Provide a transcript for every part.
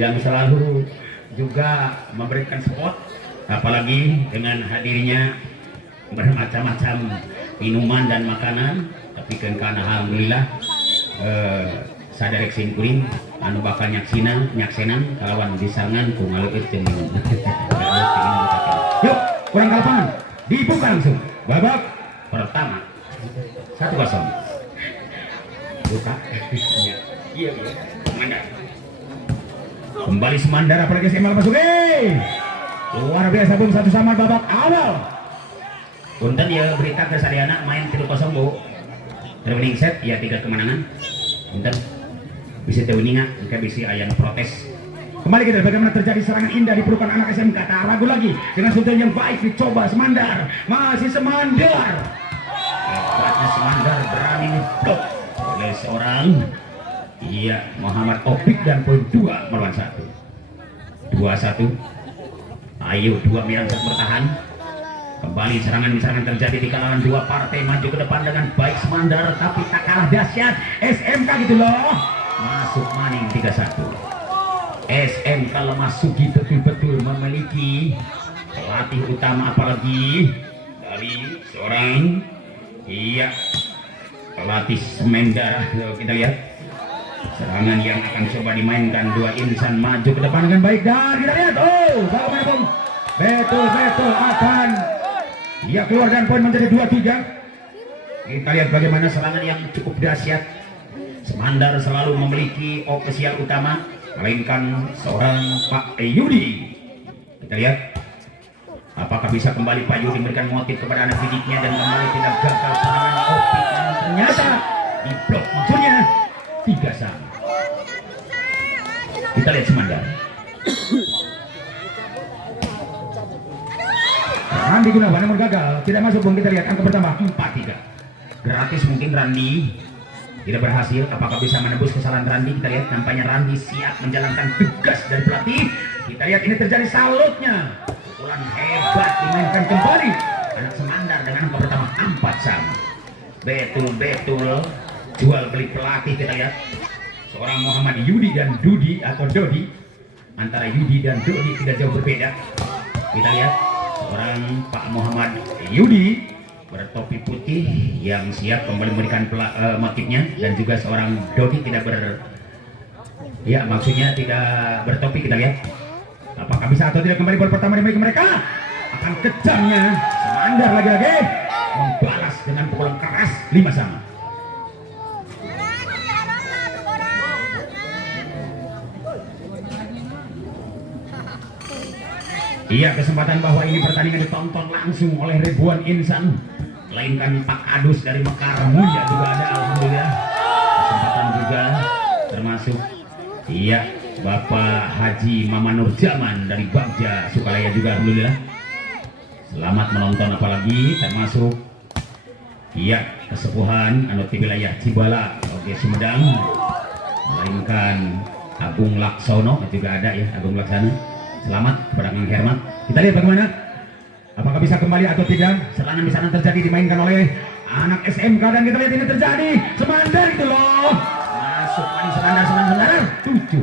yang selalu juga memberikan support, apalagi dengan hadirnya bermacam-macam minuman dan makanan. Tapi kan alhamdulillah sadarek simkuring anu bakal nyaksenan kalawan disangan ku ngaleut jeung yuk kurang lapangan dibuka langsung babak pertama 1-0 buka iya Semandar kembali Semandar apalagi SMA Masuki luar biasa bung satu sama babak awal punten ya berita ke Sadiana main 3-0 bu terwinning set ya 3 kemenangan punten bisa terwinningan jika bisa ayam protes. Kembali kita bagaimana terjadi serangan indah di pelukan anak SMK. Tak ragu lagi dengan sultan yang baik dicoba Semandar, masih Semandar. Hebatnya Semandar berani diblok oleh seorang Muhammad Opik dan poin 2 melawan 1. 2-1. Ayo 2 Mirang bertahan. Kembali serangan terjadi di kalangan dua partai maju ke depan dengan baik Semandar tapi tak kalah dahsyat SMK gitu loh. Masuk maning 3-1. SMK Lemasugi betul-betul memiliki pelatih utama apalagi dari seorang pelatih Semandar. Kita lihat serangan yang akan coba dimainkan dua insan maju ke depan dengan baik dan kita lihat bagaimana bung betul akan keluar dan poin menjadi 2-3. Kita lihat bagaimana serangan yang cukup dahsyat. Semandar selalu memiliki ofisial utama melainkan seorang Pak Yudi. Kita lihat apakah bisa kembali Pak Yudi memberikan motif kepada anak didiknya dan kembali tidak gagal serangan Opik yang ternyata di blok maksudnya 3-1. Kita lihat Semandar. Randi Gunawan namun gagal, tidak masuk bung. Kita lihat angka pertama 4-3. Gratis mungkin Randi tidak berhasil. Apakah bisa menebus kesalahan Randi? Kita lihat nampaknya Randi siap menjalankan tugas dari pelatih. Kita lihat ini terjadi salutnya. Pukulan hebat dimainkan kembali anak Semandar dengan angka pertama 4 sama. Betul jual beli pelatih. Kita lihat seorang Muhammad Yudi dan Dudi atau Dodi. Antara Yudi dan Dodi tidak jauh berbeda. Kita lihat seorang Pak Muhammad Yudi bertopi putih yang siap kembali memberikan motifnya dan juga seorang Dodi tidak maksudnya tidak bertopi. Kita lihat apakah bisa atau tidak kembali bola pertama dimiliki mereka. Akan kejamnya Semandar lagi-lagi membalas dengan pukulan keras 5 sama. Kesempatan bahwa ini pertandingan ditonton langsung oleh ribuan insan, melainkan Pak Adus dari Mekar Mulia juga ada alhamdulillah. Kesempatan juga termasuk Bapak Haji Mama Nur Jaman dari Bagja Sukalaya juga alhamdulillah. Selamat menonton apalagi termasuk kesepuhan anut wilayah Cibala oke Sumedang, melainkan Agung Laksono juga ada Agung Laksana. Selamat kepada Kang Hermat. Kita lihat bagaimana apakah bisa kembali atau tidak. Serangan di sana terjadi dimainkan oleh anak SMK dan kita lihat ini terjadi Semandar itu loh. Masuk main Semandar 7-6.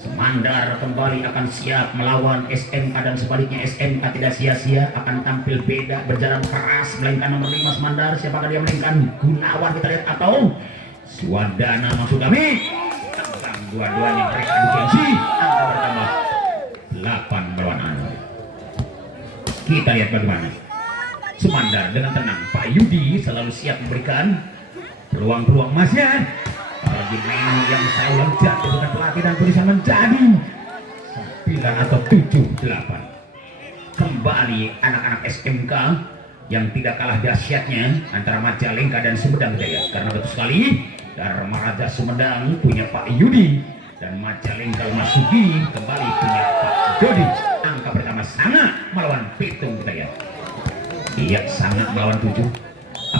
Semandar kembali akan siap melawan SMK dan sebaliknya SMK tidak sia-sia akan tampil beda berjalan keras melainkan nomor 5 Semandar. Siapakah dia melainkan Gunawan kita lihat atau Swadana Masudami. Dua-duanya mereka dikensi angka bertambah 8 melawan 6. Kita lihat bagaimana Semandar dengan tenang. Pak Yudi selalu siap memberikan peluang-peluang emasnya. Apalagi main yang saya jatuh dengan pelatih dan tulisan menjadi 9 atau 7-8. Kembali anak-anak SMK yang tidak kalah dahsyatnya antara Majalengka dan Sumedang Jaya. Karena betul sekali Dharma Raja Sumedang punya Pak Yudi dan Majalengka Masugi kembali punya Pak Dodi. Angka pertama sangat melawan Pitung kita lihat. Sangat melawan 7.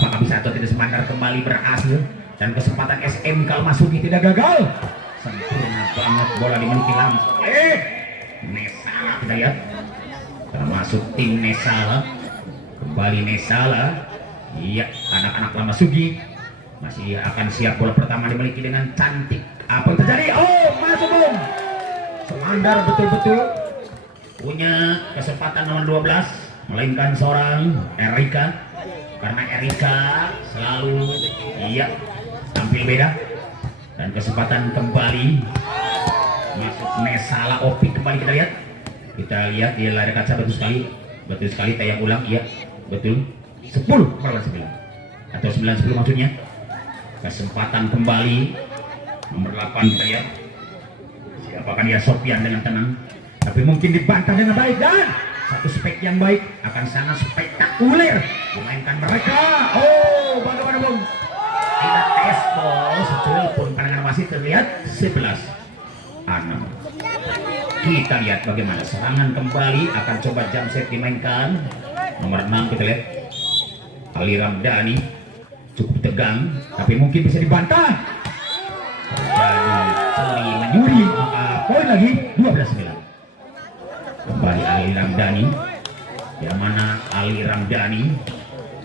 Apakah bisa atau tidak Semandar kembali berhasil dan kesempatan SMK Masugi tidak gagal. Sempurna banget bola dimiliki langsung. Nesala kita lihat. Termasuk tim Nesala. Kembali Nesala. Anak-anak Lamasugi masih akan siap bola pertama dimiliki dengan cantik. Apa yang terjadi? Masuk bung. Semandar betul-betul punya kesempatan nomor 12, melainkan seorang Erika, karena Erika selalu tampil beda. Dan kesempatan kembali masuk Nesala Opi, kembali kita lihat di layar kaca, betul sekali tayang ulang, iya betul 10 lawan 9 atau 9-10 maksudnya. Kesempatan kembali nomor 8, kita lihat siapakah dia. Sofian dengan tenang, tapi mungkin dibantah dengan baik, dan satu spek yang baik akan sangat spektakuler dimainkan mereka. Oh, bagaimana Bung? Tidak esbol, secuil pun pandangan masih terlihat 11-6. Kita lihat bagaimana serangan kembali, akan coba jam set dimainkan. Nomor 6 kita lihat Ali Ramdhani, cukup tegang, tapi mungkin bisa dibantah. Jadi menyuri, poin lagi 12-9. Kembali Ali Ramdhani, yang mana Ali Ramdhani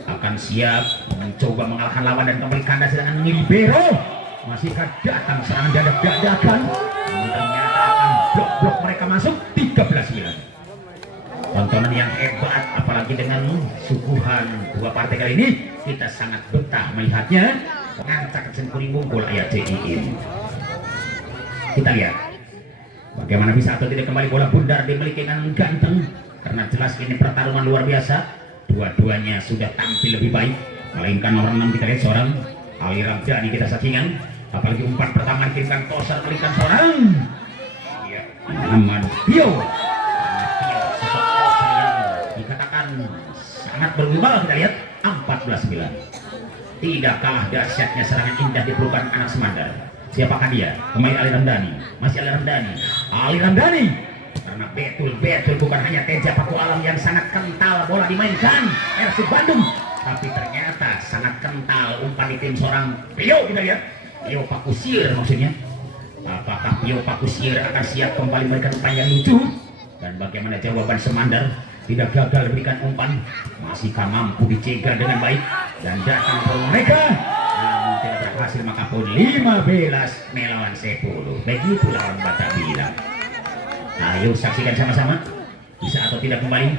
akan siap mencoba mengalahkan lawan dan kembali kandas dengan libero. Masihkah datang serangan dadak-dadakan? Ternyata akan blok-blok mereka masuk 13-9. Tontonan yang hebat, apalagi dengan suguhan dua partai kali ini, kita sangat betah melihatnya. Ngancak sengkuri mungkul ayat CII. Kita lihat bagaimana bisa atau tidak kembali bola bundar dimiliki dengan ganteng, karena jelas ini pertarungan luar biasa. Dua-duanya sudah tampil lebih baik, melainkan nomor 6 kita lihat seorang Ali Ramdhani, kita saksikan. Apalagi umpan pertama dikirimkan Kosar, berikan seorang Muhammad Pio. Dikatakan sangat berwibawa, kita lihat 14-9. Tidak kalah dahsyatnya serangan indah diperlukan anak Semandar. Siapakah dia? Pemain Ali Ramdhani, masih Ali Ramdhani. Karena betul-betul bukan hanya Teja Paku Alam yang sangat kental bola dimainkan Persib Bandung, tapi ternyata sangat kental umpan di tim seorang Pio. Kita lihat Pio Pakusir maksudnya. Apakah Pio Pakusir akan siap kembali memberikan umpan yang lucu? Dan bagaimana jawaban Semandar? Tidak gagal berikan umpan, masihkah mampu dicegar dengan baik dan datang ke mereka? Namun tidak berhasil, maka pun 15 melawan 10. Begitu lawan Batak bilang. Ayo saksikan sama-sama, bisa atau tidak kembali.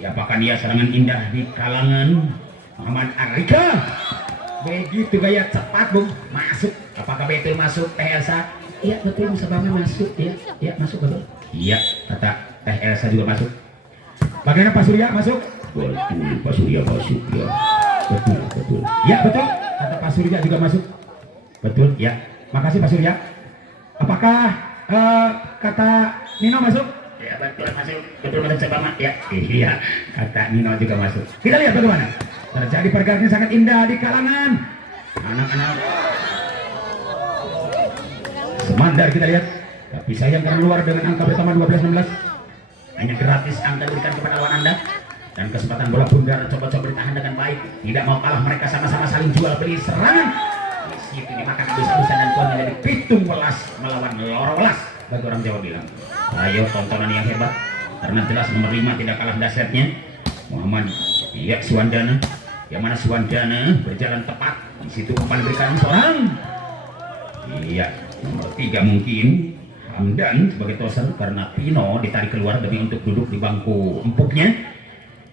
Siapakah dia? Serangan indah di kalangan Muhammad Arika. Begitu gaya cepat Bung, masuk. Apakah betul masuk Teh Elsa? Iya betul, Musa Bama masuk. Iya masuk betul. Iya, kata Teh Elsa juga masuk. Bagaimana Pak Surya masuk? Betul, Pak Surya masuk ya. Betul. Ya betul, kata Pak Surya juga masuk. Betul, ya. Makasih Pak Surya. Apakah kata Nino masuk? Ya betul masuk. Betul Bama. Ya, iya. Kata Nino juga masuk. Kita lihat bagaimana terjadi pergerakan sangat indah di kalangan anak-anak Semandar. Kita lihat, tapi sayang karena luar dengan angka bersama 12-16. Hanya gratis angka diberikan kepada lawan Anda, dan kesempatan bola bundar coba-coba ditahan dengan baik. Tidak mau kalah, mereka sama-sama saling jual beli serangan. Di situ dimakan habis-habisan dan tuan menjadi pitung welas melawan loro welas, bagi orang Jawa bilang. Ayo tontonan yang hebat, karena jelas nomor 5 tidak kalah dahsyatnya Muhammad Suwandana, yang mana Suwandana berjalan tepat. Di situ umpan diberikan seorang nomor 3 mungkin Hamdan sebagai toser, karena Pino ditarik keluar demi untuk duduk di bangku empuknya.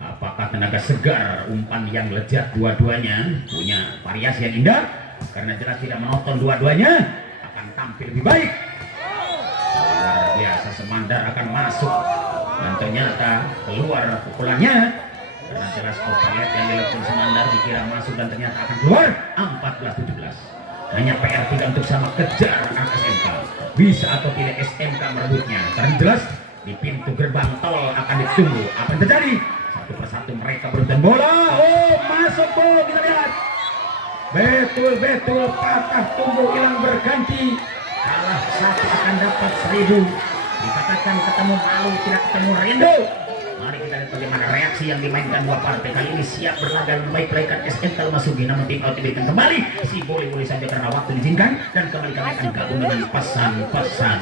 Apakah tenaga segar umpan yang lezat, dua-duanya punya variasi yang indah, karena jelas tidak menonton dua-duanya akan tampil lebih baik. Luar biasa, Semandar akan masuk dan ternyata keluar pukulannya, karena jelas overhead yang dilakukan Semandar dikira masuk dan ternyata akan keluar. 14-17. Hanya PR tidak untuk sama kejar anak SMK. Bisa atau tidak SMK merebutnya, karena jelas di pintu gerbang tol akan ditunggu apa yang terjadi. Satu persatu mereka berebut bola. Oh, masuk bola, kita lihat. Betul-betul patah tumbuh hilang berganti. Kalah satu akan dapat 1000. Dikatakan ketemu malu tidak ketemu rindu. Mari kita lihat bagaimana reaksi yang dimainkan dua partai kali ini. Siap berlaga lebih baik pelaikan SMK memasuki, namun tim out diberikan kembali. Si boleh-boleh saja karena waktu diizinkan, dan kembali kami akan gabung dengan pesan-pesan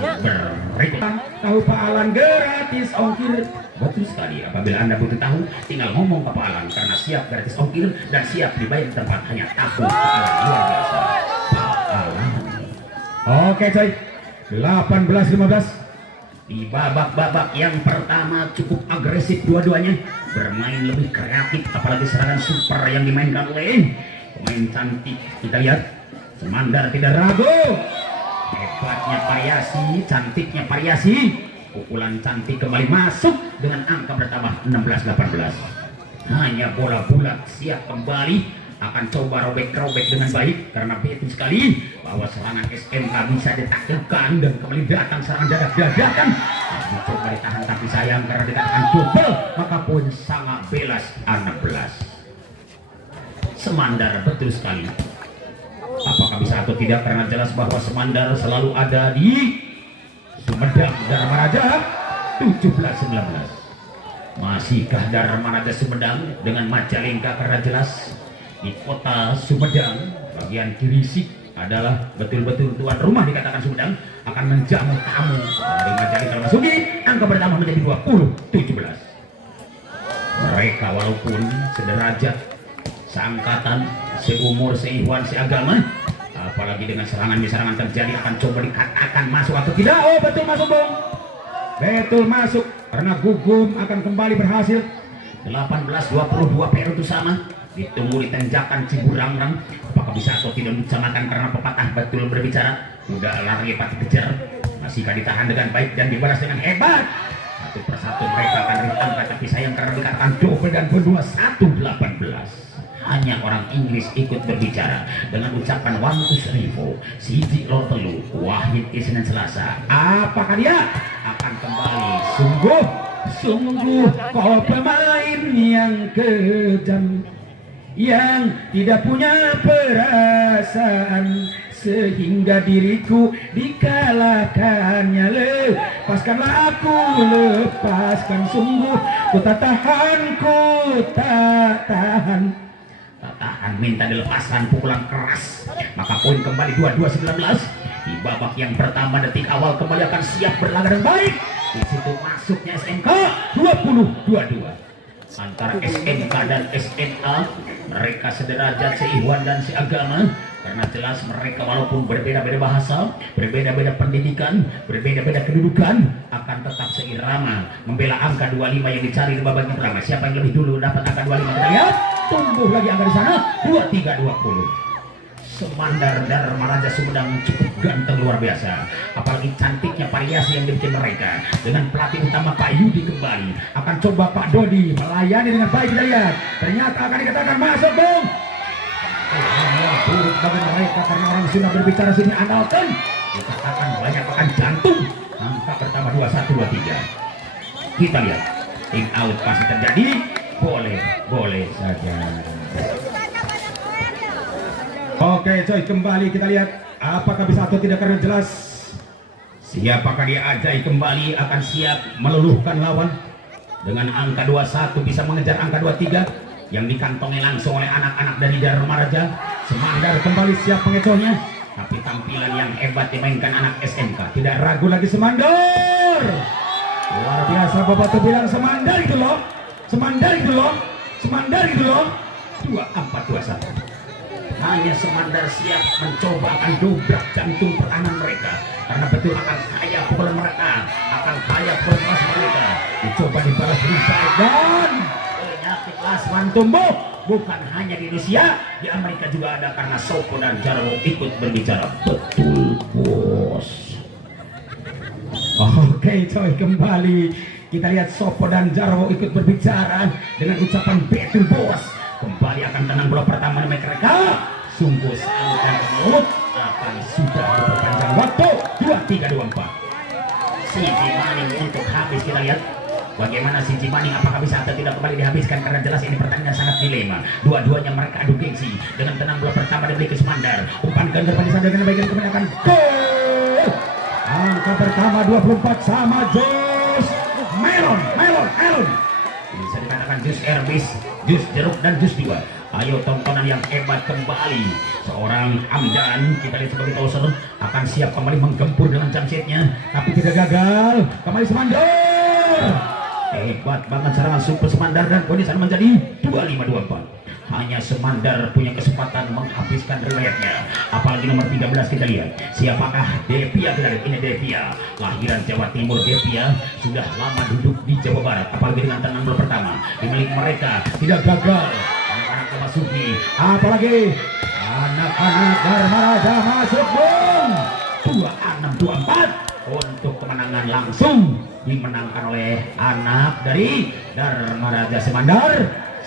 berikut. Tahu Pak Alan gratis ongkir. Betul sekali, apabila Anda butuh tahu, tinggal ngomong ke Pak Alan, karena siap gratis ongkir dan siap dibayar di tempat. Hanya tahu Pak Alan luar biasa. Pak Alan. Oke coy, 18-15. Di babak-babak yang pertama cukup agresif dua-duanya, bermain lebih kreatif, apalagi serangan super yang dimainkan oleh pemain cantik. Kita lihat Semandar tidak ragu, hebatnya variasi, cantiknya variasi, pukulan cantik kembali masuk dengan angka bertambah 16-18. Hanya bola bulat siap kembali, akan coba robek-robek dengan baik karena betul sekali bahwa serangan SMK bisa ditaklukkan dan kembali datang serangan dadak-dadakan. Coba ditahan tapi sayang karena dikatakan double, maka poin sangat belas 16. Semandar betul sekali. Apakah bisa atau tidak, karena jelas bahwa Semandar selalu ada di Sumedang Dharma Raja 17-19. Masihkah Dharma Raja Sumedang dengan Majalengka, karena jelas di kota Sumedang bagian kiri adalah betul-betul tuan rumah, dikatakan Sumedang akan menjamu tamu dari Majalengka Masuki. Angka bertambah menjadi 20-17. Mereka walaupun sederajat, seangkatan, seumur, seikhwan, seagama, apalagi dengan serangan terjadi akan coba dikatakan masuk atau tidak. Oh betul masuk Bung, betul masuk, karena Gugum akan kembali berhasil. 18-22 PR itu sama. Ditunggu di tanjakan Ciburangrang, apakah bisa atau tidak dicamakan karena pepatah betul berbicara, udah lari pasti kejar. Masihkah ditahan dengan baik dan dibalas dengan hebat. Satu persatu mereka akan ditangkap, tapi sayang karena dikatakan double dan 21-18. Hanya orang Inggris ikut berbicara dengan ucapan one two three four, siji lor telu, wahid Isnin Selasa. Apakah dia akan kembali? Sungguh kau pemain yang kejam, yang tidak punya perasaan, sehingga diriku dikalahkannya. Lepaskanlah aku, lepaskan, sungguh ku tak tahan, minta dilepaskan, pukulan keras, maka poin kembali 22-19. Di babak yang pertama detik awal kembali akan siap berlaga dengan baik. Di situ masuknya SMK 20-22. Antara SMK dan SMA, mereka sederajat, seikhwan dan seagama, karena jelas mereka walaupun berbeda-beda bahasa, berbeda-beda pendidikan, berbeda-beda kedudukan, akan tetap seirama membela angka 25 yang dicari di babak yang pertama. Siapa yang lebih dulu dapat angka 25? Kita lihat, tumbuh lagi angka di sana 23-20. Semandar Dharma Raja Sumedang cukup ganteng luar biasa, apalagi cantiknya variasi yang dibikin mereka. Dengan pelatih utama Pak Yudi kembali akan coba Pak Dodi melayani dengan baik. Kita lihat, ternyata akan dikatakan masuk Bung. Buruk bagi mereka karena orang Sunda berbicara sini andalkan, dikatakan banyak akan jantung. Angka pertama 21-23. Kita lihat, in out pasti terjadi, boleh saja. Oke coy, kembali kita lihat apakah bisa atau tidak, karena jelas siapakah dia. Ajai kembali akan siap meluluhkan lawan dengan angka 21, bisa mengejar angka 23 yang dikantongi langsung oleh anak-anak dari Dharma Raja. Semandar kembali siap mengecohnya, tapi tampilan yang hebat dimainkan anak SMK. Tidak ragu lagi Semandar, luar biasa. Bapak tuh bilang Semandar itu loh, 24-21. Hanya Semandar siap mencoba akan dobrak jantung pertahanan mereka, karena betul akan kaya pukulan mereka, akan kaya pukulan keras mereka. Dicoba dibalas lebih baik dan penyakit Lasman tumbuh. Bukan hanya di Indonesia, di Amerika juga ada, karena Sopo dan Jarwo ikut berbicara. Betul bos. Oke coy, kembali kita lihat Sopo dan Jarwo ikut berbicara dengan ucapan betul bos. Kembali akan tenang bola pertama mereka. Sungguh sangat mulut akan sudah berpanjang waktu 23-24. Siji Maning untuk habis. Kita lihat bagaimana Siji Maning, apakah bisa atau tidak kembali dihabiskan, karena jelas ini pertandingan sangat dilema. Dua-duanya mereka adu gengsi. Dengan tenang bola pertama diberi ke Semandar. Umpan ganda pada sana dengan bagian kemenangan. Gol! Angka pertama 24 sama Jus Melon. Bisa dikatakan jus Erbis, jus jeruk dan jus juga. Ayo tontonan yang hebat kembali. Seorang Amdan, kita lihat sebagai poser, akan siap kembali menggempur dengan jamsetnya, tapi tidak gagal. Kembali Semandar. Hebat banget serangan super Semandar dan poin sana menjadi 25-24. hanya Semandar punya kesempatan menghabiskan riwayatnya. Apalagi nomor 13 kita lihat. Siapakah Devia? Kita lihat ini Devia. Lahiran Jawa Timur Devia. Sudah lama duduk di Jawa Barat. Apalagi dengan tenang gol pertama. Di milik mereka tidak gagal. Anak-anak memasuki. Apalagi anak-anak Dharmaraja masuk bung. 26-24 untuk kemenangan langsung dimenangkan oleh anak dari Dharmaraja Semandar.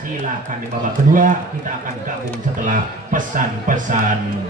Silakan di babak kedua, kita akan gabung setelah pesan-pesan